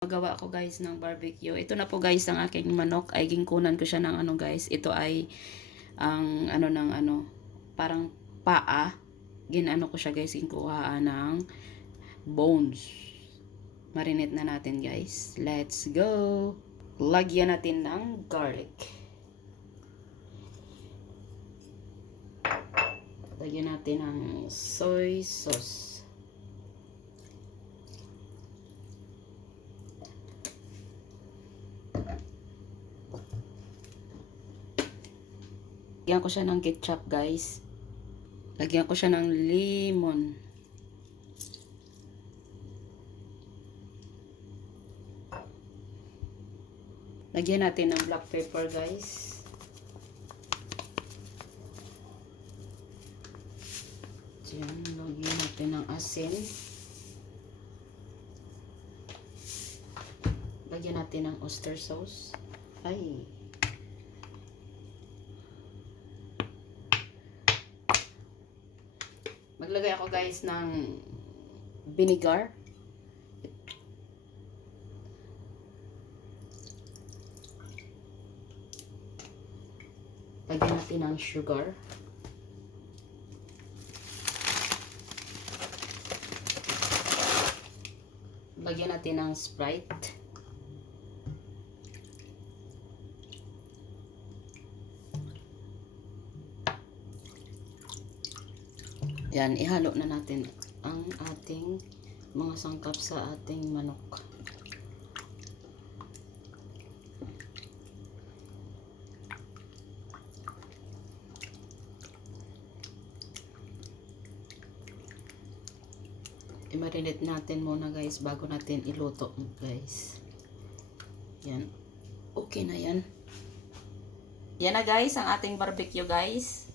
Magawa ako guys ng barbecue. Ito na po guys ang aking manok. Ay gingkunan ko siya ng ano guys. Ito ay ang ano ng ano parang paa. Ginano ko siya guys. Gingkuhaan ng bones. Marinate na natin guys. Let's go! Lagyan natin ng garlic. Lagyan natin ng soy sauce. Lagyan ko siya ng ketchup, guys. Lagyan ko siya ng lemon. Lagyan natin ng black pepper, guys. Diyan, lagyan natin ng asin. Lagyan natin ng oyster sauce. Ay, Maglagay ako guys ng vinegar. Lagyan natin ng sugar. Lagyan natin ng Sprite. Yan, ihalo na natin ang ating mga sangkap sa ating manok. I-marinate natin muna guys bago natin iluto guys. Yan. Okay na yan. Yan na guys ang ating barbecue guys.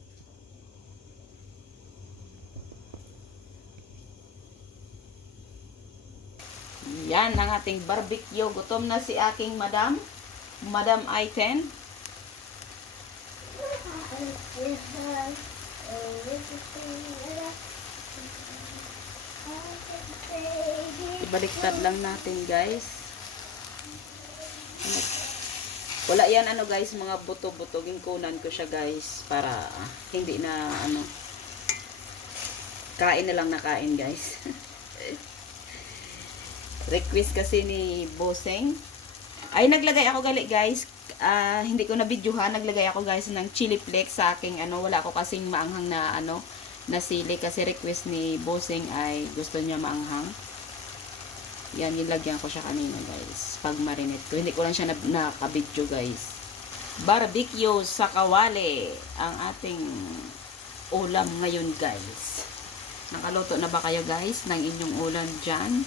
Yan ang ating barbecue. Gutom na si aking madam. Madam Aiten. Ibaliktad lang natin guys. Wala yan ano guys, mga buto-buto. Gingkunan ko siya guys. Para hindi na ano. Kain na lang na kain guys. request kasi ni Boseng. Ay, naglagay ako gali guys. Ah, hindi ko na videohan. Naglagay ako guys ng chili flakes sa aking ano. Wala ko kasing maanghang na ano na sili kasi request ni Boseng ay gusto niya maanghang. Yan, nilagyan ko siya kanina guys. Pag marinate ko. Hindi ko lang siya na, nakabidyo guys. Barbecue sa kawali. Ang ating ulam ngayon guys. Nakaluto na ba kayo guys ng inyong ulam dyan?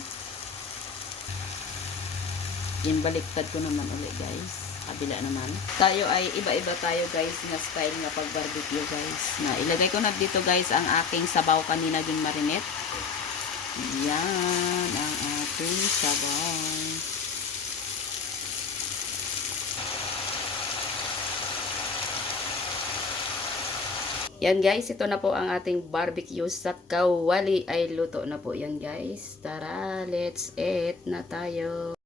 Yan, baliktad ko naman ulit guys. Kabila naman. Tayo ay iba-iba tayo guys na style nga pag barbecue guys. Na ilagay ko na dito guys ang aking sabaw kanina ging marinate. Yan ang ating sabaw. Yan guys, ito na po ang ating barbecue sa kawali ay luto na po yan guys. Tara, let's eat na tayo.